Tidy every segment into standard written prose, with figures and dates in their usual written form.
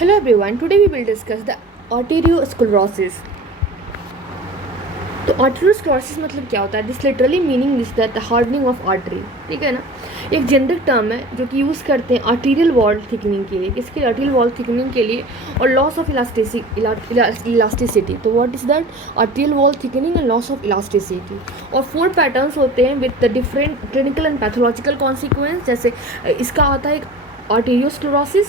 Hello everyone, today we will discuss the arteriosclerosis. तो arteriosclerosis मतलब क्या होता है? This literally meaning this that the hardening of artery, ठीक है ना। एक जेनरिक टर्म है जो कि यूज़ करते हैं आर्टीरियल वॉल थिकनिंग के लिए, किसके आर्टीरियल वॉल थिकनिंग के लिए, और लॉस ऑफ इलास्टिसिटी। तो what is that? Arterial wall thickening and loss of elasticity. और 4 पैटर्न्स होते हैं with the different clinical and pathological consequence. जैसे इसका आता है एक आर्टेरियोस्क्लेरोसिस,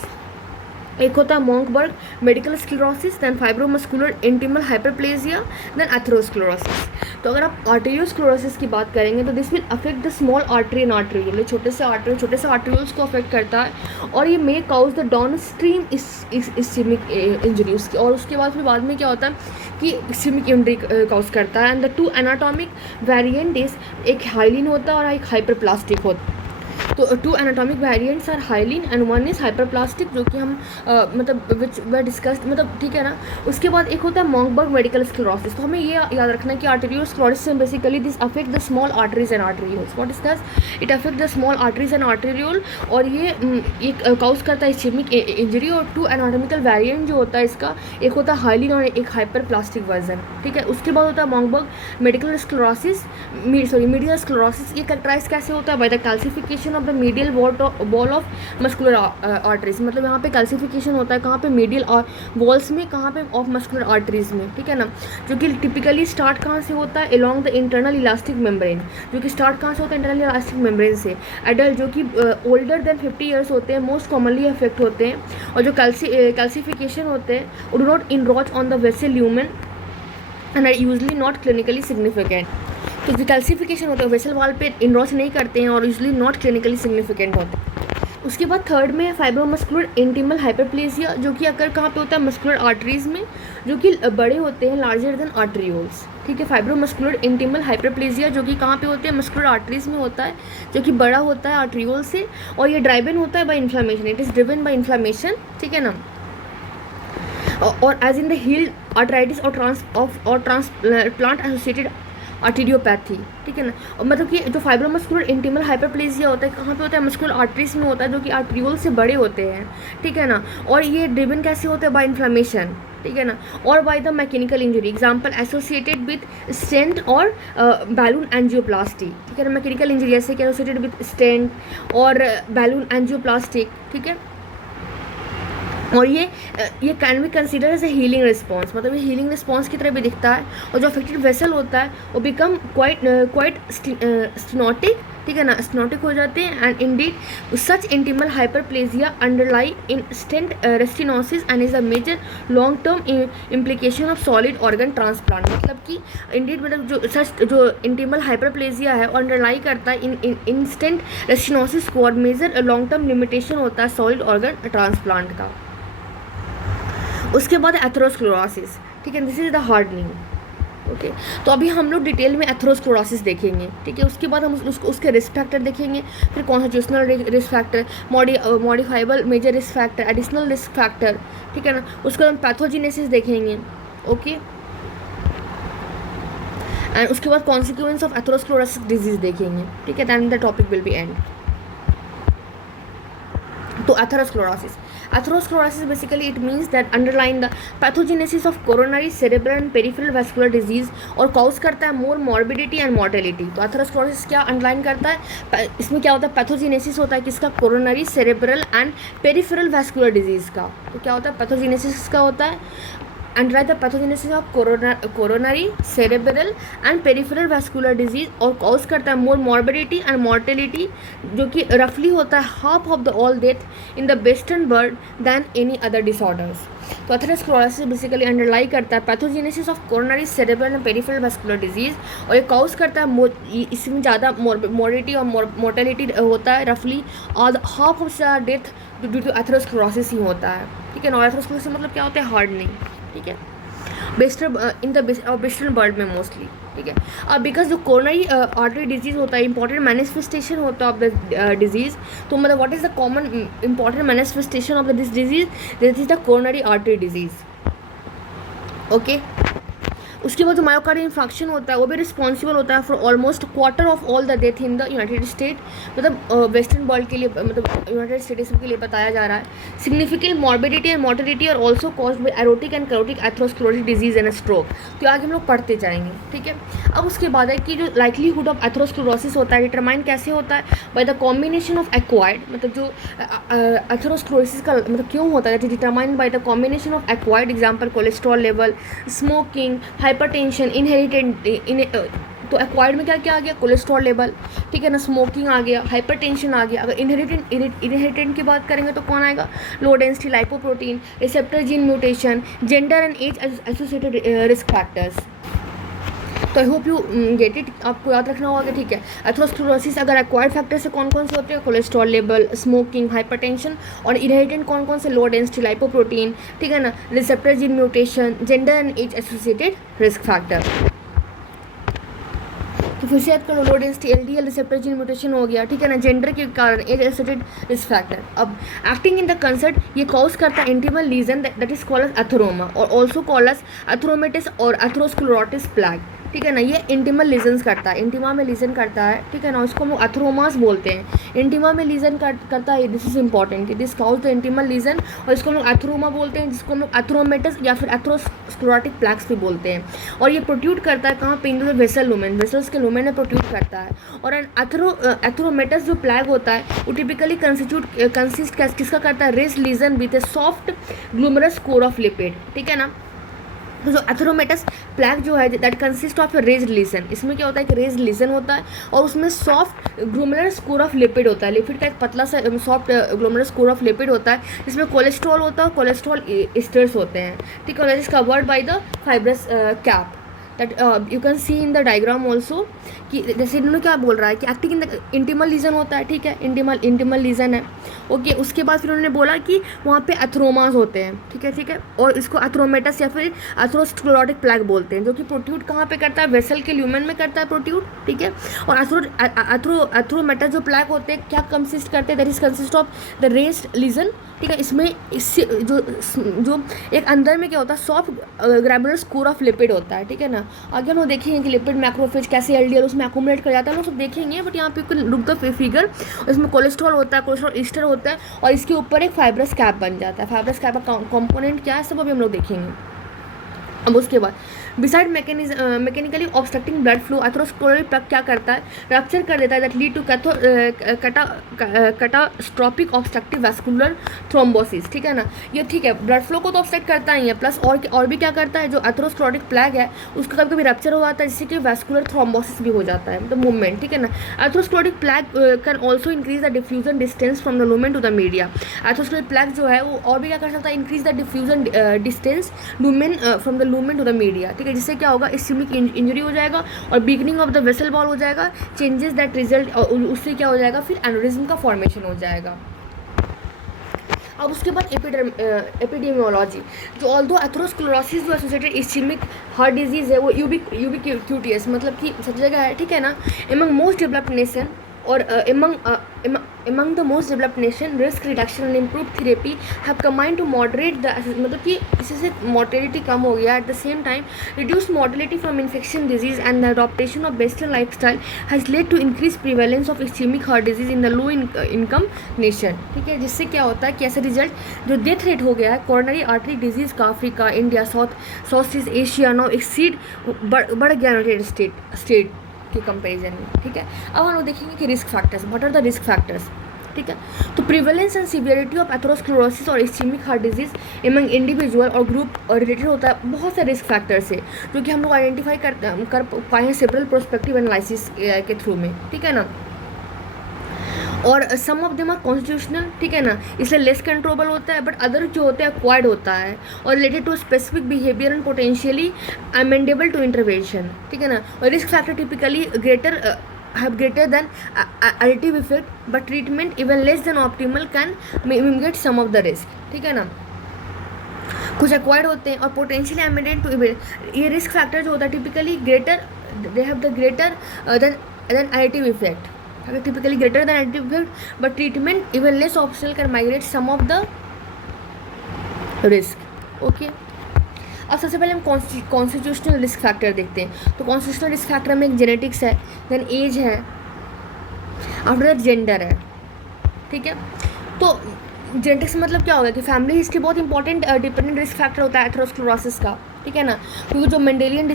एक होता है Monckeberg medical sclerosis, then fibromuscular intimal hyperplasia, then atherosclerosis. तो अगर आप आर्टेरियोस्क्लेरोसिस की बात करेंगे तो this will affect the small artery and arteriole, छोटे से आर्टरियोल्स को अफेक्ट करता है, और ये may cause the downstream ischaemic injury. और उसके बाद में क्या होता है कि इस्केमिक इंजरी काउज करता है। And the 2 anatomic variant is, एक हाइलिन होता है और एक हाइपरप्लास्टिक होता है। तो 2 anatomic variants are hyaline and 1 is hyperplastic, जो कि हम मतलब विच वे डिस्कस्ड, मतलब ठीक है ना। उसके बाद एक होता है मॉन्कबर्ग मेडिकल स्क्लेरोसिस। तो हमें ये याद रखना है कि आर्टेरियोस्क्लेरोसिस में basically this affect the small arteries and arterioles. What is this? It affect the small arteries and आर्टरियोल, और ये काउज करता है इस्केमिक इंजरी। और 2 एनाटॉमिकल वेरिएंट जो होता है इसका, एक होता है हाइलिन और एक हाइपरप्लास्टिक वर्जन, ठीक है। उसके बाद होता है Monckeberg medical sclerosis, medial sclerosis. ये कैरेक्टराइज कैसे होता है? By the calcification of the medial wall of muscular arteries. मतलब यहाँ पे कैल्सिफिकेशन होता है कहाँ पे? मीडियल वॉल्स में, कहाँ पे? ऑफ मस्कुलर आर्टरीज में, ठीक है ना। जो कि टिपिकली स्टार्ट कहाँ से होता है? Along the internal elastic membrane. जो कि स्टार्ट कहाँ से होता है? इंटरनल इलास्टिक मेम्ब्रेन से। एडल्ट जो कि ओल्डर देन 50 ईयर्स होते हैं मोस्ट कॉमनली अफेक्ट होते हैं, और जो कैल्सिफिकेशन होते हैं वो do not encroach on the vessel lumen and are usually not clinically significant. तो जो कैल्सिफिकेशन होता है वेसल वाल पे इनरोच नहीं करते हैं और यूजली नॉट क्लिनिकली सिग्निफिकेंट होते हैं। उसके बाद थर्ड में है फाइब्रोमस्कुलर इंटिमल हाइपरप्लेजिया, जो कि अगर कहाँ पे होता है? मस्कुलर आर्टरीज में, जो कि बड़े होते हैं, लार्जर देन आर्टरियोल्स, ठीक है। फाइब्रोमस्कुलर इंटिमल हाइपरप्लेजिया जो कि कहाँ पे होते हैं? मस्कुलर आर्टरीज में होता है, जो कि बड़ा होता है आर्टरियोल से, और ये ड्राइवन होता है by inflammation. It is driven by inflammation, ठीक है ना। और as in the healed arthritis और ट्रांसप्लांट एसोसिएटेड आर्टीरियोपैथी, ठीक है ना। और मतलब कि जो फाइब्रोमस्कुलर इंटिमल हाइपरप्लेजिया होता है कहाँ पे होता है? मस्कुलर आर्टरीज में होता है, जो कि आर्टरियोल से बड़े होते हैं, ठीक है ना। और ये ड्रिवन कैसे होता है? बाय इन्फ्लामेशन, ठीक है ना, और by the mechanical injury. Example associated with stent और बैलून एंजियोप्लास्टी, ठीक है ना। मैकेनिकल इंजरी जैसे कि एसोसिएटेड विथ स्टेंट और बैलून एंजियोप्लास्टिक, ठीक है। और ये can be consider as a healing response, मतलब ये हीलिंग रिस्पॉन्स की तरह भी दिखता है। और जो अफेक्टेड वेसल होता है वो बिकम क्वाइट स्टेनोटिक, ठीक है ना, स्टेनोटिक हो जाते हैं। And indeed such intimal hyperplasia underlie in stent restenosis and is a major long term implication of solid organ transplant. मतलब कि इंडीड मतलब जो इंटिमल हाइपरप्लेजिया है अंडरलाई करता है इन स्टेंट रेस्टिनोसिस को, और मेजर लॉन्ग टर्म लिमिटेशन होता है सॉलिड ऑर्गन ट्रांसप्लांट का। उसके बाद एथेरोस्क्लेरोसिस, ठीक है, this is the hardening, okay. तो अभी हम लोग डिटेल में एथेरोस्क्लेरोसिस देखेंगे, ठीक है। उसके बाद हम उसके रिस्क फैक्टर देखेंगे, फिर constitutional risk factor, modifiable major risk factor, additional risk factor, ठीक है ना। उसके बाद हम पैथोजेनेसिस देखेंगे, ओके। एंड उसके बाद कॉन्सिक्वेंस ऑफ एथेरोस्क्लेरोसिस डिजीज देखेंगे, ठीक है। Then the topic will be end. तो atherosclerosis basically it means that underlying the pathogenesis of coronary, cerebral and peripheral vascular disease, और cause करता है more morbidity and mortality। तो atherosclerosis क्या underline करता है? इसमें क्या होता है? पैथोजेनेसिस होता है किसका? Coronary, cerebral and peripheral vascular disease का। तो क्या होता है? पैथोजेनेसिस का होता है underline the pathogenesis of coronary, cerebral and peripheral vascular disease, और कॉज करता है मोर मॉर्बिडिटी एंड मॉर्टेलिटी, जो कि रफली होता है half of the all death in the western world than any other disorders. तो एथेरोस्क्लेरोसिस बेसिकली अंडरलाई करता है pathogenesis of coronary, cerebral and peripheral vascular disease, और ये कॉज करता है इसमें ज़्यादा मॉर्बिडिटी और मोर्टेलिटी होता है, रफली half of the death due to atherosclerosis ही होता है, ठीक है ना। और एथेरोस्क्लेरोसिस मतलब क्या होता है? हार्डनिंग, ठीक है, इन द वेस्टर्न वर्ल्ड में मोस्टली, ठीक है। अब बिकॉज जो कोरोनरी आर्टरी डिजीज होता है इंपॉर्टेंट मैनिफेस्टेशन होता है ऑफ द डिजीज। तो मतलब what is the common important manifestation of this disease? This is the coronary artery disease, okay. उसके बाद जो मायोकार्डियल इन्फार्क्शन होता है वो भी रिस्पॉन्सिबल होता है for almost quarter of all the death in the United state, मतलब वेस्टर्न वर्ल्ड के लिए, मतलब यूनाइटेड स्टेट्स के लिए बताया जा रहा है। Significant morbidity and mortality are also caused by aortic and carotid atherosclerotic disease and stroke. तो आगे हम लोग पढ़ते जाएंगे, ठीक है। अब उसके बाद है कि जो लाइकलीहुड ऑफ एथेरोस्क्लेरोसिस होता है डिटरमाइन कैसे होता है, by the combination of acquired, मतलब जो एथेरोस्क्लेरोसिस का मतलब क्यों होता है, determine by the combination of acquired, example cholesterol level, smoking, hypertension, inherited. तो एक्वायर्ड में क्या क्या आ गया, कोलेस्ट्रॉल लेवल, ठीक है ना, स्मोकिंग आ गया, हाइपरटेंशन आ गया। अगर इनहेरिटेंट की बात करेंगे तो कौन आएगा, low density lipoprotein, receptor gene mutation, gender and age associated risk factors. तो I hope you get it, आपको याद रखना होगा, ठीक है। एथेरोस्क्लेरोसिस अगर एक्वायर्ड फैक्टर से कौन कौन से होते हैं, कोलेस्ट्रॉल लेवल, स्मोकिंग, हाइपरटेंशन, और इनहेरिटेंट कौन कौन से, लो डेंसिटी लाइपोप्रोटीन, ठीक है ना, receptor gene mutation, gender and age associated risk factor. तो फिर से याद करो, low density LDL, receptor gene mutation हो गया, ठीक है ना, जेंडर के कारण एज एसोसिएटेड रिस्क फैक्टर। अब एक्टिंग इन द कंसर्ट, ये कॉज करता है intimal lesion that is called as atheroma और ऑल्सो कॉल्ड एज एथेरोमेटिस और एथेरोस्क्लेरोटिस प्लैग, ठीक है ना। ये इंटीमल लीजन्स करता है, इंटीमा में लीजन करता है, ठीक है ना, उसको हम लोग एथेरोमास बोलते हैं। इंटीमा में लीजन करता है, this is important, this cause the intimal lesion, और इसको हम लोग एथेरोमा बोलते हैं, जिसको हम लोग एथेरोमेटिस या फिर एथेरोस्क्लेरोटिक प्लैक्स भी बोलते हैं। और ये प्रोट्यूट करता है कहाँ पे, in the vessel lumen, vessels के लुमेन में प्रोट्यूट करता है। और एथेरोमेटस जो प्लैग होता है वो टिपिकली कंसिस्ट किसका करता है, raised lesion with a soft grumous core of lipid, ठीक है ना। तो जो एथेरोमेटस प्लैग जो है that consist of raised lesion, इसमें क्या होता है कि रेज्ड लीजन होता है और उसमें soft glomerular core of lipid होता है, लिपिड का एक पतला सा soft glomerular core of lipid होता है, जिसमें कोलेस्ट्रॉल होता है और कोलेस्ट्रॉल एस्टर्स होते हैं, ठीक है। Is covered by the fibrous cap that you can see in the diagram also, कि जैसे इन्होंने क्या बोल रहा है कि acting in the intimal lesion होता है, ठीक है, इंटीमल लीजन है, ओके। उसके बाद फिर उन्होंने बोला कि वहाँ पे एथेरोमास होते हैं, ठीक है, और इसको एथेरोमेटस या फिर एथेरोस्क्लेरोटिक प्लैग बोलते हैं, जो कि प्रोट्यूट कहाँ पे करता है, वेसल के ल्यूमेन में करता है प्रोट्यूट, ठीक है। और एथेरोमेटस जो प्लैग होते हैं क्या कंसिस्ट करते हैं, that is consist of the raised lesion, ठीक है। इसमें इससे जो एक अंदर में क्या होता है, soft granular core of lipid होता है, ठीक है ना। आगे हम लोग देखेंगे कि लिपिड मैक्रोफेज कैसे एलडीएल उसमें अकोमोडेट कर जाता है, हम लोग सब देखेंगे, बट यहाँ पे लुक द फिगर, इसमें कोलेस्ट्रॉल होता है, कोलेस्ट्रॉल ईस्टर होता है, और इसके ऊपर एक फाइब्रस कैप बन जाता है। फाइब्रस कैप का कंपोनेंट क्या है, सब अभी हम लोग देखेंगे। अब उसके बाद beside mechanically obstructing blood flow, atherosclerotic plug क्या करता है, रप्चर कर देता है, that lead to catastrophic obstructive vascular thrombosis, ठीक है ना। ये ठीक है, ब्लड फ्लो को तो ऑब्स्ट्रक्ट करता ही है, प्लस और भी क्या करता है, जो एथेरोस्क्लेरोटिक प्लग है उसका कभी कभी रप्चर हो जाता है, जिससे कि वैस्कुलर थ्रोम्बोसिस भी हो जाता है, मतलब मूवमेंट, ठीक है ना। Atherosclerotic plug can also increase the diffusion distance from the lumen to the media. Atherosclerotic plug जो है वो और भी क्या कर सकता है, increase the diffusion distance lumen from the lumen to the media, ठीक है, जिससे क्या होगा, इस्केमिक इंजरी हो जाएगा और beckoning of the vessel wall हो जाएगा, चेंजेस दैट रिजल्ट, और उससे क्या हो जाएगा, फिर एनोरिज्म का फॉर्मेशन हो जाएगा। अब उसके बाद एपिडेमियोलॉजी, जो ऑल्दो एथेरोस्क्लेरोसिस जो एसोसिएटेड इस्केमिक हार्ट डिजीज़ है वो यूबिक्यूटियस, मतलब कि सब जगह है, ठीक है ना। एमंग मोस्ट डेवलप्ड नेशन और among the most developed nation, risk reduction and improved therapy have combined to moderate the, मतलब कि इससे mortality कम हो गया, at the same time reduced mortality from infection disease, and the adoption of western lifestyle has led to increased prevalence of ischemic heart disease in the low income nation, ठीक है। जिससे क्या होता है कि ऐसे रिजल्ट जो डेथ रेट हो गया है कोरोनरी आर्टरी डिजीज़ का Africa, India, south east Asia now exceed बढ़ गया यूनाइटेड स्टेट के कंपैरिजन में, ठीक है। अब हम लोग देखेंगे कि risk factors, what are the risk factors, ठीक है। तो prevalence and severity of atherosclerosis और ischaemic heart disease among individual और ग्रुप रिलेटेड होता है बहुत से रिस्क फैक्टर्स से, जो कि हम लोग आइडेंटिफाई कर पाए हैं सेवरल प्रोस्पेक्टिव एनालिसिस के थ्रू में, ठीक है ना। और सम ऑफ देम आर कॉन्स्टिट्यूशनल, ठीक है ना, इसलिए लेस कंट्रोलेबल होता है, बट अदर जो होते हैं एक्वायर्ड होता है और related to specific behaviour and potentially amendable to intervention, ठीक है ना। और risk factor typically have greater than additive effect, but treatment even less than optimal can mitigate some of the risk, ठीक है ना। कुछ एक्वायर्ड होते हैं और पोटेंशियली अमेंडेड टू, ये रिस्क फैक्टर जो होता है typically greater, they have the greater than additive effect, typically greater than additive effect, but treatment even less optional can mitigate some of the risk, okay। अब सबसे पहले हम constitutional risk factor देखते हैं। तो कॉन्स्टिट्यूशनल रिस्क फैक्टर में एक genetics है, देन एज है, आफ्टर दैट जेंडर है, ठीक है। तो जेनेटिक्स मतलब क्या होगा कि फैमिली हिस्ट्री बहुत इंपॉर्टेंट डिपेंडेंट रिस्क फैक्टर होता है एथेरोस्क्लेरोसिस का, ठीक है ना, क्योंकि जो मेंडेलियन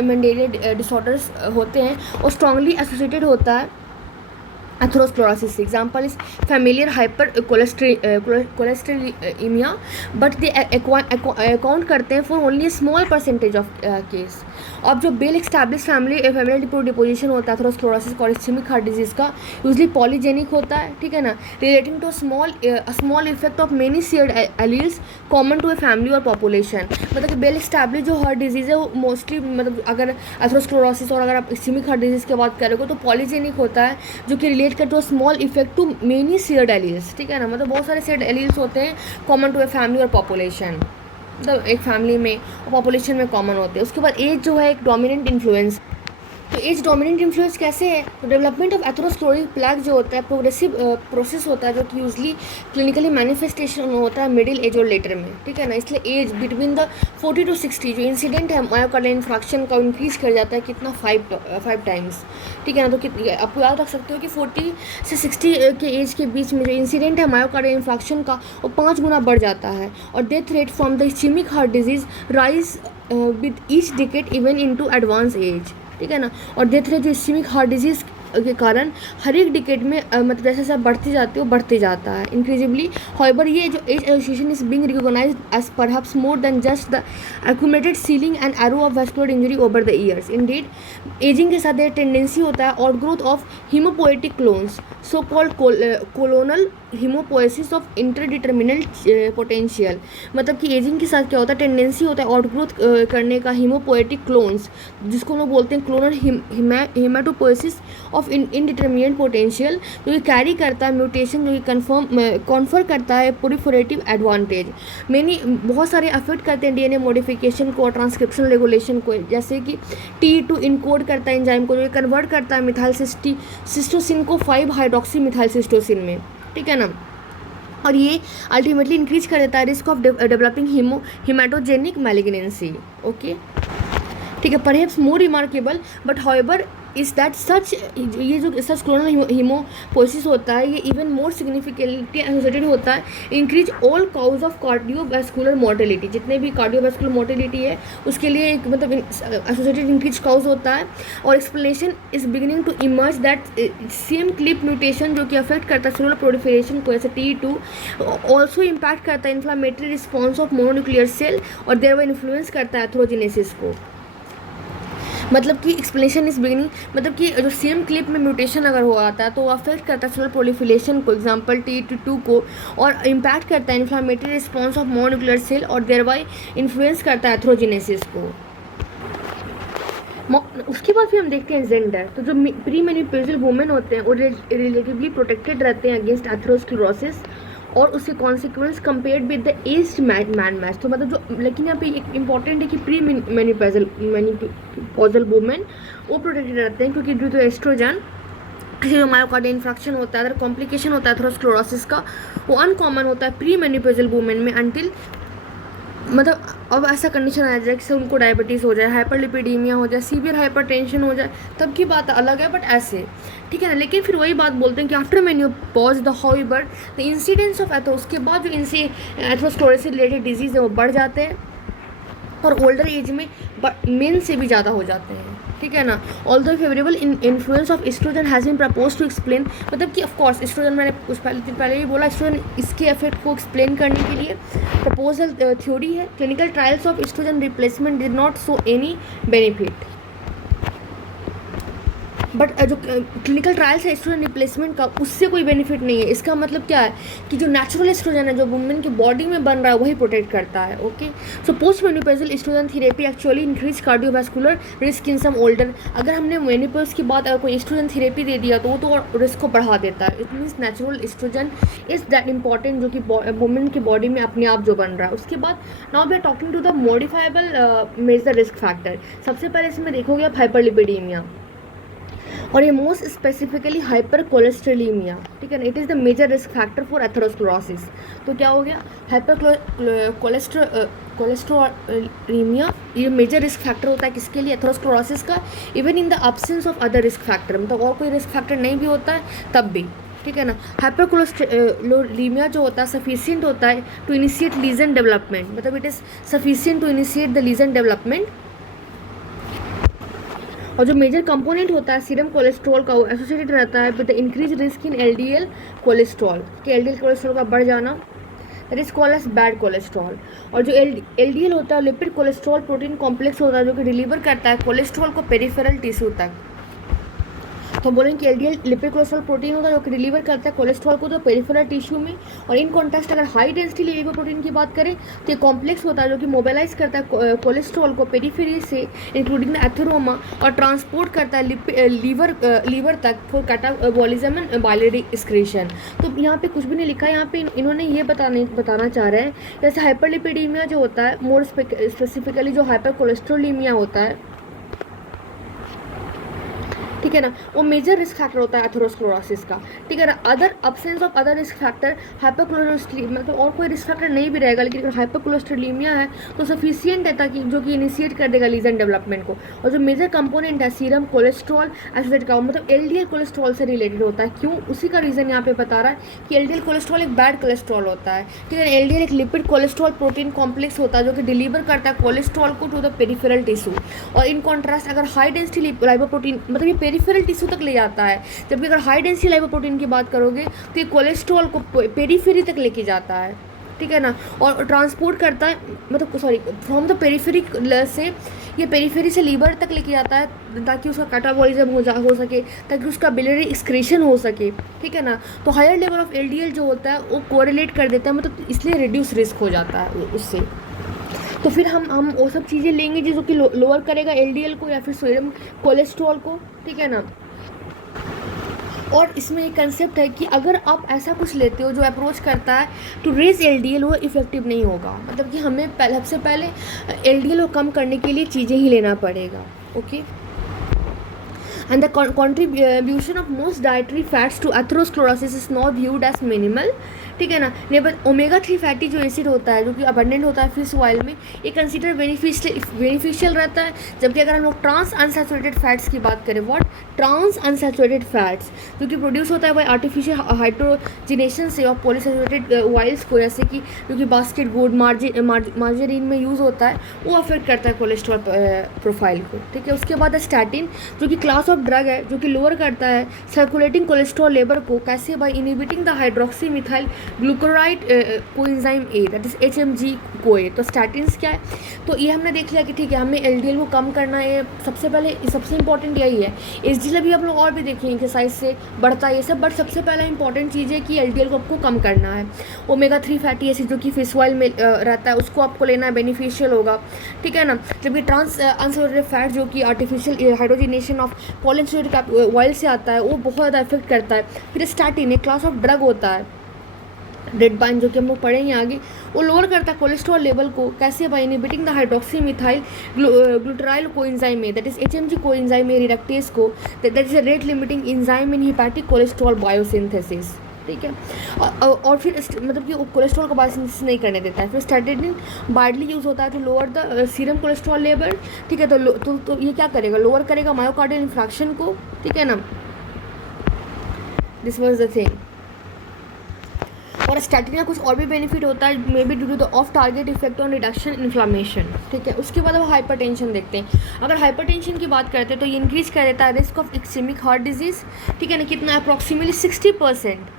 मेंडेलियन डिसऑर्डर्स होते हैं वो स्ट्रांगली एसोसिएटेड होता है atherosclerosis. Example is familial hypercholesterolemia, but they account करते हैं for only a small percentage of case. अब जो वेल एस्टैब्लिश फैमिली डिपोजिशन होता है एथेरोस्क्लेरोसिस और इस्केमिक हार्ट डिजीज़ का यूजली पॉलीजेनिक होता है, ठीक है ना, relating to small effect of many shared alleles common to a family और पॉपुलेशन। मतलब कि वेल एस्टैब्लिश जो हार्ट डिजीज़ है वो मोस्टली मतलब अगर एथेरोस्क्लेरोसिस और अगर आप इस्केमिक हार्ट डिजीज़ की बात करोगे तो पॉलीजेनिक होता है जो कि रिलेट करते हो small effect to many shared alleles, ठीक है ना, मतलब बहुत सारे शेयर्ड एलील्स होते हैं कॉमन टू ए फैमिली और पॉपुलेशन, मतलब एक फैमिली में और पॉपुलेशन में कॉमन होते हैं। उसके बाद एज जो है एक डोमिनेंट इन्फ्लुएंस। तो एज डोमिनेंट इन्फ्लुएंस कैसे है? तो डेवलपमेंट ऑफ एथेरोस्क्लेरोटिक प्लेग जो होता है प्रोग्रेसिव प्रोसेस होता है जो कि यूजली क्लिनिकली मैनिफेस्टेशन होता है मिडिल एज और लेटर में, ठीक है ना। इसलिए एज बिटवीन द 40 to 60 जो इंसिडेंट है मायोकार्डियल इन्फ्रैक्शन का इंक्रीज कर जाता है कितना 5 टाइम्स, ठीक है ना। तो आपको याद रख सकते हो कि 40 से 60 के एज के बीच में जो इंसिडेंट है मायोकार्डियल इन्फ्रैक्शन का वो 5 गुना बढ़ जाता है। और death rate from the ischemic heart disease rise with each decade even into advance age, ठीक है ना। और डेथ रेट जो इस्केमिक हार्ट डिजीज़ के कारण हर एक डिकेड में मतलब जैसे जैसे बढ़ते जाते हो बढ़ते जाता है इंक्रीजिबली। हाउएवर ये जो age association is being recognised as perhaps more than just the accumulated sealing and arrow of vascular injury over the years. Indeed ageing के साथ एक टेंडेंसी होता है outgrowth of haematopoietic clones, so called clonal haematopoiesis of indeterminate potential. मतलब कि ageing के साथ क्या होता है टेंडेंसी होता है आउटग्रोथ करने का हीमोपोएटिक क्लोन्स, जिसको हम लोग बोलते हैं क्लोनल हेमाटोपोएसिस ऑफ इनडिटर्मिनेट पोटेंशियल, जो कि कैरी करता है म्यूटेशन जो कि कॉन्फर करता है प्रोलिफरेटिव एडवांटेज। मेनी बहुत सारे अफेक्ट करते हैं डीएनए मॉडिफिकेशन को और ट्रांसक्रिप्शन रेगुलेशन को, जैसे कि T2 इनकोड करता है एंजाइम को जो कन्वर्ट करता है मिथाइल सिस्टोसिन को 5 हाइड्रोक्सी मिथाइल सिस्टोसिन में, ठीक है ना। और ये अल्टीमेटली इंक्रीज कर देता है risk of developing haematogenic malignancy, okay, ठीक है। Perhaps more remarkable but however is that such ये जो सच क्लोनल हीमोपोएसिस होता है ये इवन मोर सिग्निफिकेंटली एसोसिएटेड होता है increase all cause of cardiovascular mortality. जितने भी कार्डियोवैस्कुलर मोर्टेलिटी है उसके लिए एक मतलब एसोसिएटेड इंक्रीज काउज होता है। और explanation is beginning to emerge that same clip mutation जो कि अफेक्ट करता है सेलुलर प्रोलिफरेशन को, जैसे T2 ऑल्सो इम्पैक्ट करता है inflammatory response of mononuclear cell और देयरबाय इन्फ्लुएंस करता है एथेरोजेनेसिस को। मतलब कि एक्सप्लेनेशन इज बिगिनिंग मतलब कि जो सेम क्लिप में म्यूटेशन अगर हो आता है तो वो अफेक्ट करता है सेलुलर प्रोलिफरेशन को, एग्जांपल T2 को, और इम्पैक्ट करता है inflammatory response of mononuclear cell और देयरबाय इन्फ्लुएंस करता है एथेरोजेनेसिस को। उसके बाद फिर हम देखते हैं जेंडर। तो जो प्री मेनोपॉजल वुमेन होते हैं वो रिलेटिवली प्रोटेक्टेड रहते हैं अगेंस्ट एथेरोस्क्लेरोसिस और उसके consequence compared with the aged man match. तो मतलब जो लेकिन यहाँ पे एक इंपॉर्टेंट है कि प्री मेनोपॉजल वुमेन वो प्रोटेक्टेड रहते हैं क्योंकि ड्यू टू एस्ट्रोजन जो मायोकार्डियल इन्फ्रैक्शन होता है, अगर कॉम्प्लिकेशन होता है एथेरोस्क्लेरोसिस का वो अनकॉमन होता है प्री मेनोपॉजल वुमेन में अनटिल मतलब अब ऐसा कंडीशन आ जाए कि उनको डायबिटीज़ हो जाए, हाइपरलिपिडीमिया हो जाए, सीवियर हाइपरटेंशन हो जाए, तब की बात अलग है, बट ऐसे ठीक है ना। लेकिन फिर वही बात बोलते हैं कि after menopause the however the incidence of उसके बाद जो इनसे एथेरोस्क्लेरोसिस रिलेटेड डिजीज़ है वो बढ़ जाते हैं और ओल्डर एज में मेन से भी ज़्यादा हो जाते हैं, ठीक है ना। Although favourable influence of estrogen has been propose to explain, मतलब कि ऑफ कोर्स एस्ट्रोजन मैंने कुछ पहले ही बोला, एस्ट्रोजन इसके इफेक्ट को एक्सप्लेन करने के लिए प्रपोजल थ्योरी है। Clinical trials of oestrogen replacement did not show any benefit, but जो क्लिनिकल ट्रायल्स है एस्ट्रोजन रिप्लेसमेंट का उससे कोई बेनिफिट नहीं है। इसका मतलब क्या है कि जो नेचुरल एस्ट्रोजन है जो वुमेन की बॉडी में बन रहा है वही प्रोटेक्ट करता है, okay. So post menopausal estrogen therapy actually increase cardiovascular risk in some older. अगर हमने मेनोपॉज के बाद अगर कोई एस्ट्रोजन थेरेपी दे दिया तो वो तो रिस्क को बढ़ा देता है। It means natural estrogen is that important जो कि वुमेन की बॉडी में अपने आप जो बन रहा है। उसके बाद now we are talking to the modifiable major risk factor. सबसे पहले इसमें देखोगे आप हाइपरलिपिडीमिया। और ये मोस्ट स्पेसिफिकली हाइपर कोलेस्ट्रोलीमिया, ठीक है ना, it is the major risk factor for atherosclerosis. तो क्या हो गया, हाइपर कोलेस्ट्रोलीमिया ये मेजर रिस्क फैक्टर होता है किसके लिए, एथेरोस्क्लेरोसिस का, even in the absence of other risk factor, मतलब और कोई रिस्क फैक्टर नहीं भी होता है तब भी, ठीक है ना। हाइपर कोलेस्ट्रोलीमिया जो होता है सफिशिएंट होता है टू इनिशिएट लीजन डेवलपमेंट, मतलब it is sufficient to initiate the lesion development. और जो मेजर कंपोनेंट होता है सीरम कोलेस्ट्रॉल का वो एसोसिएटेड रहता है with the increase risk in LDL cholesterol, कि एलडीएल कोलेस्ट्रॉल का बढ़ जाना, that is called as bad cholesterol. और जो एलडीएल होता है लिपिड कोलेस्ट्रॉल प्रोटीन कॉम्प्लेक्स होता है जो कि डिलीवर करता है कोलेस्ट्रॉल को पेरिफेरल टिश्यू तक। तो हम बोलेंगे कि एलडीएल लिपिड कोलेस्ट्रॉल प्रोटीन होता है जो कि डिलीवर करता है कोलेस्ट्रॉल को तो पेरिफेरल टिश्यू में। और इन कॉन्टेक्स्ट अगर हाई डेंसिटी लिपोप्रोटीन की बात करें तो ये कॉम्प्लेक्स होता है जो कि मोबिलाइज करता है कोलेस्ट्रॉल को पेरिफेरी से इंक्लूडिंग द एथेरोमा और ट्रांसपोर्ट करता है लीवर तक फॉर कैटाबॉलिज्म एंड बाइलियरी एक्सक्रीशन। तो यहाँ पे कुछ भी नहीं लिखा है, यहाँ पे इन्होंने ये बताना चाह रहे हैं जैसे हाइपरलिपिडीमिया जो होता है, मोर स्पेसिफिकली जो हाइपर कोलेस्ट्रोलीमिया होता है, ठीक है ना, वो मेजर रिस्क फैक्टर होता है एथेरोस्क्लेरोसिस का, ठीक है ना। Other absence of other risk factor hypercholesterolaemia, मतलब और कोई रिस्क फैक्टर नहीं भी रहेगा लेकिन अगर हाइपरकोलेस्ट्रोलीमिया है तो सफिशिएंट है ताकि जो कि इनिशिएट कर देगा लीजन डेवलपमेंट को। और जो मेजर कंपोनेंट है सीरम कोलेस्ट्रॉल एसिड का, मतलब एलडीएल कोलेस्ट्रॉल से रिलेटेड होता है। क्यों, उसी का रीज़न यहाँ पे बता रहा है कि एलडीएल कोलेस्ट्रॉल एक बैड कोलेस्ट्रॉल होता है, ठीक है। एलडीएल एक लिपिड कोलेस्ट्रॉल प्रोटीन कॉम्प्लेक्स होता है जो कि डिलीवर करता है कोलेस्ट्रॉल को टू द पेरिफेरल टिश्यू। और इन कॉन्ट्रास्ट अगर हाई डेंसिटी लाइपोप्रोटीन, मतलब ये पेरिफेरल टिश्यू तक ले जाता है, जबकि अगर हाई डेंसिटी लाइपोप्रोटीन की बात करोगे तो ये कोलेस्ट्रॉल को पेरिफेरी तक लेके जाता है, ठीक है ना। और ट्रांसपोर्ट करता है, मतलब सॉरी फ्रॉम द पेरिफेरी से, ये पेरिफेरी से लीवर तक लेके जाता है ताकि उसका कैटाबॉलिज्म हो सके, ताकि उसका बिलियरी एक्सक्रीशन हो सके, ठीक है ना। तो हायर लेवल ऑफ एलडीएल जो होता है वो कोरिलेट कर देता है, मतलब इसलिए रिड्यूस रिस्क हो जाता है उससे। तो फिर हम वो सब चीज़ें लेंगे जो कि लोअर करेगा एलडीएल को या फिर सीरम कोलेस्ट्रॉल को, ठीक है ना। और इसमें एक कंसेप्ट है कि अगर आप ऐसा कुछ लेते हो जो अप्रोच करता है टू रेज एलडीएल, वो इफ़ेक्टिव नहीं होगा, मतलब कि हमें सबसे पहले एलडीएल को कम करने के लिए चीज़ें ही लेना पड़ेगा, okay. And the contribution of most dietary fats to atherosclerosis is not viewed as minimal, ठीक है ना। नेबर ओमेगा 3 फैटी जो एसिड होता है जो कि अबंडेंट होता है फिश ऑयल में, ये कंसिडर बेनिफिशियल रहता है। जबकि अगर हम लोग ट्रांस अनसैचुरेटेड फैट्स की बात करें, व्हाट ट्रांस अनसैचुरेटेड फैट्स जो कि प्रोड्यूस होता है बाई आर्टिफिशियल हाइड्रोजिनेशन से और पॉलीसैचुरेटेड ऑयल्स को, जैसे कि जो कि बास्केट गुड मार्जरीन में यूज़ होता है, वो अफेक्ट करता है कोलेस्ट्रॉल प्रोफाइल को, ठीक है। उसके बाद स्टैटिन जो कि क्लास ऑफ ड्रग है जो कि लोअर करता है सर्कुलेटिंग कोलेस्ट्रॉल लेवल को, कैसे by inhibiting the hydroxy methyl glutaryl coenzyme A, that is HMG CoA. तो स्टैटिन्स क्या है, तो ये हमने देख लिया कि ठीक है हमें एलडीएल को कम करना है, सबसे पहले सबसे इंपॉर्टेंट यही है। एचडीएल भी आप लोग और भी देखेंगे कि साइज से बढ़ता है ये सब, बट सबसे पहले इंपॉर्टेंट चीज़ है कि एलडीएल को आपको कम करना है। ओमेगा 3 फैटी एसिड जो कि फिश ऑयल में रहता है उसको आपको लेना है, बेनिफिशियल होगा, ठीक है ना। जबकि ट्रांस अनसैचुरेटेड फैट जो कि artificial hydrogenation of polyunsaturated oil से आता है वो बहुत ज़्यादा इफेक्ट करता है। फिर स्टैटिन एक क्लास ऑफ ड्रग होता है, रेड बाइन जो कि हम लोग पढ़ेंगे आगे, वो लोअर करता है कोलेस्ट्रॉल लेवल को, कैसे by inhibiting the hydroxy methyl glutaryl coenzyme A, that is HMG coenzyme A reductase को, that is a rate limiting enzyme in hepatic cholesterol biosynthesis, ठीक है। और फिर मतलब कि कोलेस्ट्रॉल को बायोसिंथेसिस नहीं करने देता है। फिर स्टैटिन वाइडली यूज़ होता है to lower the serum cholesterol level, ठीक है। तो ये क्या करेगा, लोअर करेगा मायोकार्डियल इन्फ्रैक्शन को, ठीक है ना। This was the thing. और स्टैटिन का कुछ और भी बेनिफिट होता है, may be due to the off target effect on reduction inflammation, ठीक है। उसके बाद हम हाइपरटेंशन देखते हैं। अगर हाइपरटेंशन की बात करते हैं तो ये इंक्रीज कर देता है risk of ischemic heart disease, ठीक है ना, कितना अप्रॉक्सीमेटली 60%,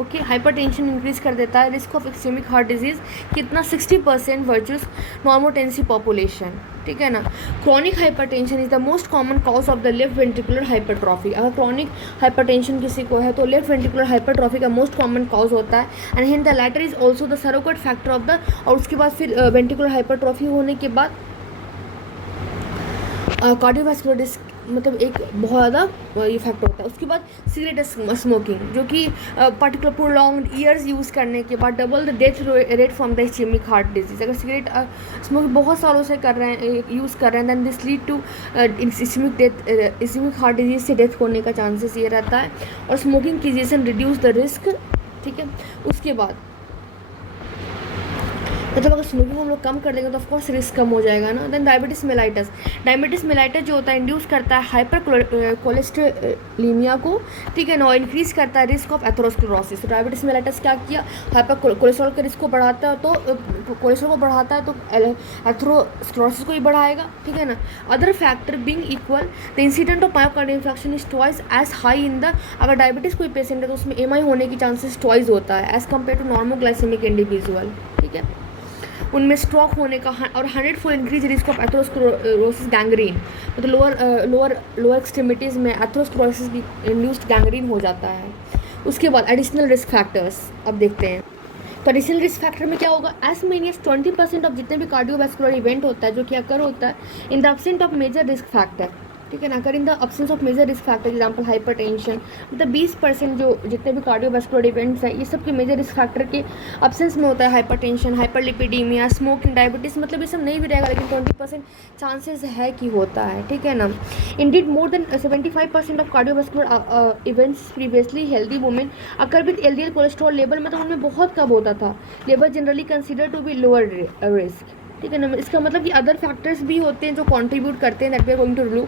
ओके। हाइपरटेंशन इंक्रीज कर देता है risk of ischemic heart disease कितना 60% वर्सेस नॉर्मोटेंसी पॉपुलेशन, ठीक है ना। Chronic hypertension is the most common cause of the left ventricular hypertrophy. अगर क्रॉनिक हाइपरटेंशन किसी को है तो लेफ्ट वेंट्रिकुलर हाइपरट्रॉफी का मोस्ट कॉमन कॉज होता है, and hind the latter is also the surrogate factor of the, और उसके बाद फिर वेंट्रिकुलर हाइपरट्रॉफी होने के बाद कार्डियोवास्कुलर मतलब एक बहुत ज़्यादा इफेक्ट होता है। उसके बाद सिगरेट स्मोकिंग, जो कि पर्टिकुलर प्रोलॉन्ग्ड ईयर्स यूज़ करने के बाद double the death rate from the ischemic heart disease. अगर सिगरेट स्मोकिंग बहुत सालों से कर रहे हैं, यूज़ कर रहे हैं, then this lead to ischemic heart disease से डेथ होने का चांसेस ये रहता है। और स्मोकिंग की रीजन रिड्यूस द रिस्क, ठीक है। उसके बाद मतलब अगर स्मोकिंग हम लोग कम कर देंगे तो ऑफकोर्स रिस्क कम हो जाएगा ना। देन डायबिटीज़ मेलाइटस जो होता है इंड्यूस करता है हाइपर कोलेस्ट्रोलीमिया को, ठीक है ना, और इंक्रीज़ करता है रिस्क ऑफ एथेरोस्क्लेरोसिस। तो डायबिटीज़ मेलाइटस क्या किया, हाइपर कोलेस्ट्रॉल के रिस्क को बढ़ाता है, तो कोलेस्ट्रॉल को बढ़ाता है तो एथेरोस्क्लेरोसिस को ही बढ़ाएगा, ठीक है ना। Other factor being equal, the incident of myocardial infection is twice as high in the, अगर डायबिटीज़ कोई पेशेंट है तो उसमें एमआई होने की चांसेस ट्वाइस होता है एज़ कम्पेयर टू नॉर्मोग्लाइसेमिक इंडिविजुअल, ठीक है। उनमें स्ट्रोक होने का और 100-fold increase risk of atherosclerosis gangrene, मतलब लोअर एक्सट्रीमिटीज़ में एथेरोस्क्लेरोसिस की इंड्यूस्ड गैंग्रीन हो जाता है। उसके बाद एडिशनल रिस्क फैक्टर्स अब देखते हैं। तो एडिशनल रिस्क फैक्टर में क्या होगा, एज मेनी एज 20% ऑफ जितने भी कार्डियोवैस्कुलर इवेंट होता है जो कि अकर होता है in the absent of major risk factor, ठीक है ना। अगर in the absence of major risk factor, example hypertension, मतलब 20% जो जितने भी कार्डियोवैस्कुलर इवेंट्स हैं ये सब के मेजर रिस्क फैक्टर के अब्सेंस में होता है। हाइपरटेंशन, हाइपरलिपिडीमिया, स्मोकिंग, डायबिटीज़, मतलब ये सब नहीं भी रहेगा लेकिन 20% चांसेस है कि होता है, ठीक है ना। Indeed more than 75% of cardiovascular events previously healthy women occur with LDL cholesterol level, मतलब उनमें बहुत कम होता था। Level generally consider to be lower risk, ठीक है ना। इसका मतलब कि अदर फैक्टर्स भी होते हैं जो कंट्रीब्यूट करते हैं, that we are going to review.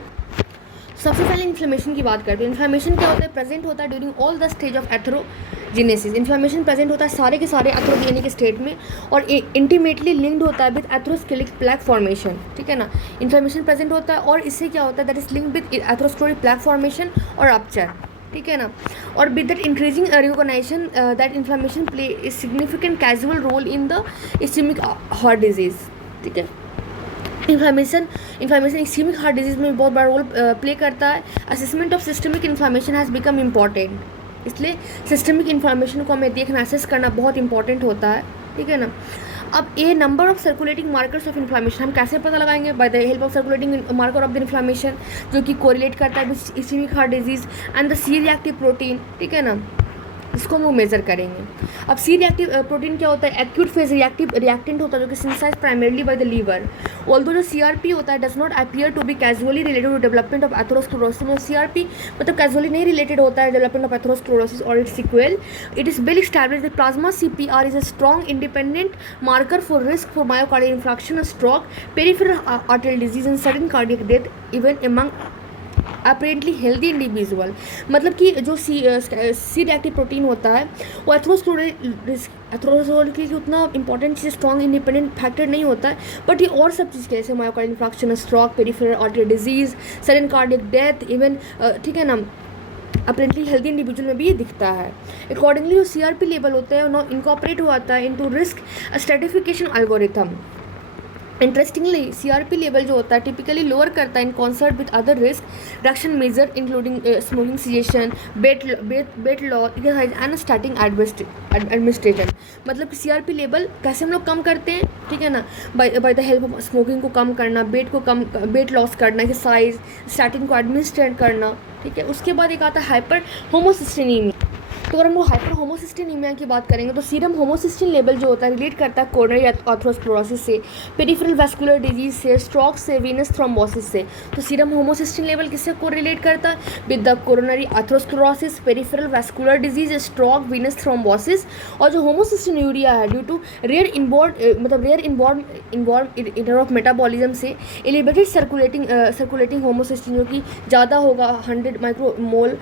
सबसे पहले इन्फ्लेमेशन की बात करते हैं। इन्फ्लेमेशन क्या होता है, प्रेजेंट होता है during all the stage of atherogenesis. Inflammation present होता है सारे के सारे एथेरोजेनिक स्टेट में और इंटीमेटली लिंक्ड होता है विद एथेरोस्क्लेरोटिक प्लैक फॉर्मेशन, ठीक है ना। इन्फ्लेमेशन प्रेजेंट होता है और इससे क्या होता है, that is linked with atherosclerotic plaque formation और रप्चर, ठीक है ना। और with that increasing recognition that inflammation play a significant casual role in the ischemic heart disease, ठीक है। इन्फ्लेमेशन इस्केमिक हार्ट डिजीज़ में बहुत बड़ा रोल प्ले करता है। Assessment of systemic inflammation has become important, इसलिए सिस्टमिक इन्फ्लेमेशन को हमें देखना, असेस करना बहुत इंपॉर्टेंट होता है, ठीक है ना। अब a number of circulating markers of inflammation हम कैसे पता लगाएंगे, by the help of circulating marker of the inflammation, जो कि कोरिलेट करता है with ischaemic heart disease and the C reactive protein, ठीक है ना, इसको हम लोग मेजर करेंगे। अब सी रिएक्टिव प्रोटीन क्या होता है, एक्यूट फेज रिएक्टेंट होता है जो कि synthesized primarily by the liver. Although जो सीआरपी होता है does not appear to be casually related to development of atherosclerosis. CRP मतलब कैजुअली नहीं रिलेटेड होता है डेवलपमेंट ऑफ एथेरोस्क्लेरोसिस और its sequel. It is well established that plasma CPR is a strong independent marker for risk for myocardial infraction, stroke, peripheral arterial disease and sudden cardiac death even among apparently healthy individual. मतलब कि जो सी reactive protein होता है वो atherosclerosis के लिए उतना important चीज़, strong independent factor नहीं होता है, बट ये और सब चीज़ जैसे myocardial infraction, stroke, peripheral arterial disease, sudden cardiac death even, ठीक है ना, अपेरेंटली हेल्दी इंडिविजुअल में भी ये दिखता है। अकॉर्डिंगली जो सीआरपी लेवल होता है वो इनकॉर्पोरेट हुआ है into risk stratification algorithm. Interestingly CRP level जो होता है टिपिकली लोअर करता है in concert with other risk reduction measure including smoking cessation, weight loss and starting administration. मतलब कि सीआरपी लेवल कैसे हम लोग कम करते हैं, ठीक है ना, bye the help of smoking को कम करना, वेट लॉस करना, एक्सरसाइज, स्टार्टिंग को एडमिनिस्ट्रेट करना, ठीक है। उसके बाद एक आता है हाइपर होमोसिस्टेनीमिया। तो अगर हम लोग हाइपर होमोसिस्टेनीमिया की बात करेंगे तो सीरम होमोसिस्टिन लेवल जो होता है रिलेट करता है कोरोनरी एथेरोस्क्लेरोसिस से, पेरिफेरल वैस्कुलर डिजीज से, स्ट्रोक से, वीनस थ्रोम्बोसिस से। तो सीरम होमोसिस्टिन लेवल किससे कोरिलेट करता है, with the coronary atherosclerosis, peripheral vascular disease, stroke, venous thrombosis. और जो होमोसिस्टिन यूरिया है due to rare inborn of metabolism से एलिवेटेड सर्कुलेटिंग होमोसिस्टिन जो कि ज़्यादा होगा 100 माइक्रोमोल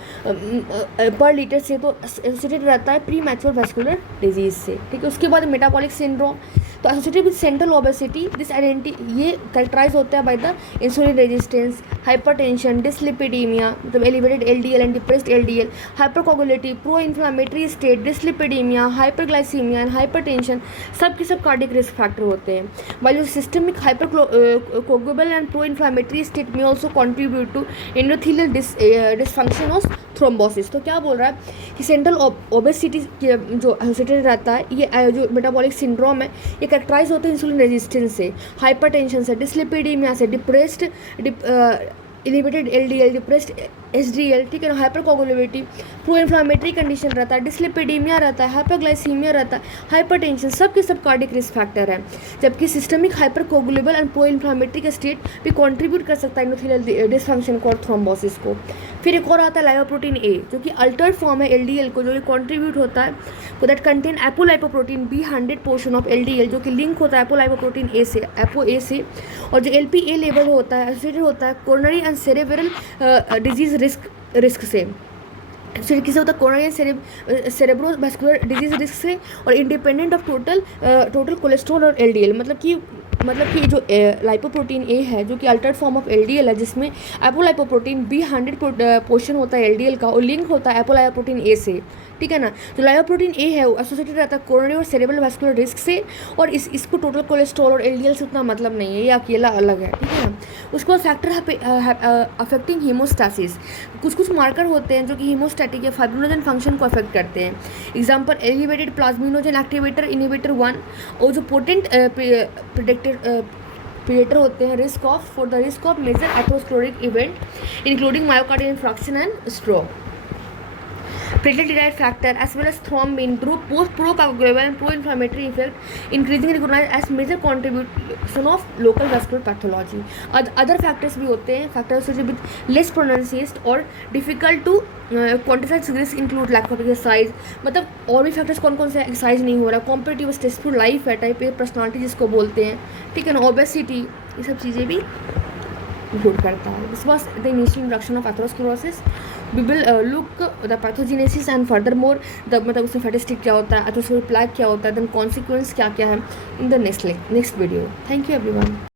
पर लीटर से, तो एसोसिएटेड रहता है प्री मैच्योर वैस्कुलर डिजीज से, ठीक है। उसके बाद मेटाबॉलिक सिंड्रोम, तो associated with central obesity, this identity ये कैरेक्टराइज होता है by the insulin resistance, hypertension, dyslipidaemia मतलब elevated LDL and depressed LDL, hypercoagulative, pro inflammatory state, dyslipidaemia, hyperglycaemia and hypertension सब के सब कार्डियक रिस्क फैक्टर होते हैं। वाइल जो systemic hypercoagulable and pro inflammatory state में also contribute to endothelial dysfunction of thrombosis. तो क्या बोल रहा है कि सेंट्रल ओबेसिटी जो एसोसिएटेड रहता है, ये जो मेटाबॉलिक सिंड्रोम है ये कैरेक्टराइज होते हैं इंसुलिन रेजिस्टेंस से, हाइपरटेंशन से, डिसलिपिडीमिया से, depressed elevated LDL, depressed HDL, ठीक है ना, हाइपरकोगुलेबिलिटी, प्रो इन्फ्लामेटरी कंडीशन रहता है, डिस्लिपिडीमिया रहता है, हाइपरग्लाइसीमिया रहता है, हाइपरटेंशन, सब के सब कार्डियक रिस्क फैक्टर है। जबकि systemic hypercoagulable and pro inflammatory का स्टेट भी कंट्रीब्यूट कर सकता है एंडोथेलियल डिसफंक्शन को और थ्रोम्बोसिस को। फिर एक और आता है लाइपोप्रोटीन A, जो कि अल्टर्ड फॉर्म है LDL को, जो कंट्रीब्यूट होता है को that contain apolipoprotein B100 portion of LDL, जो कि लिंक होता है एपोलाइपोप्रोटीन A से, एपो A से, और जो LPA लेवल होता है एसोसिएटेड होता है coronary and cerebral disease risk से। एक्चुअली किसे होता है coronary and cerebrovascular disease risk से, और इंडिपेंडेंट ऑफ टोटल कोलेस्ट्रॉल और LDL। मतलब कि जो लाइपोप्रोटीन A है, जो कि अल्टर्ड फॉर्म ऑफ LDL है, जिसमें एपोलाइपोप्रोटीन B100 पोर्शन होता है LDL का, और लिंक होता है एपोलाइपोप्रोटीन A से, ठीक है ना। जो लाइपोप्रोटीन A है वो एसोसिएटेड रहता है कोरोनरी और सेरेब्रल वास्कुलर रिस्क से, और इसको टोटल कोलेस्ट्रॉल और LDL से उतना मतलब नहीं है, ये अकेला अलग है, ठीक है ना। उसके बाद फैक्टर अफेक्टिंग हीमोस्टैसिस, कुछ मार्कर होते हैं जो कि हीमोस्टैटिक या फाइब्रिनोजन फंक्शन को अफेक्ट करते हैं। Example elevated plasminogen activator inhibitor 1, और जो पोटेंट प्रेडेटर होते हैं for the risk of major atherosclerotic event including myocardial infraction and stroke. platelet derived factor as well as thrombin, pro-coagulable and pro-inflammatory effect increasingly recognized as major contribution of local vascular pathology. Other factors भी होते हैं, factors with less pronounced और difficult to quantify risk include lack of exercise, मतलब और भी factors कौन कौन से, एक्सरसाइज नहीं हो रहा, कॉम्पिटिटिव स्ट्रेसफुल लाइफ है, टाइप A पर्सनालिटी जिसको बोलते हैं, ठीक है ना, ओबेसिटी, ये सब चीज़ें भी इंक्लूड करता है। This was the initial introduction of atherosclerosis. We will look the pathogenesis and further more the, मतलब उसमें फैटिस्टिक क्या होता है, एथेरोस्क्लेरोटिक प्लेग क्या होता है, देन कॉन्सिक्वेंस क्या क्या है in the next video. Thank you everyone.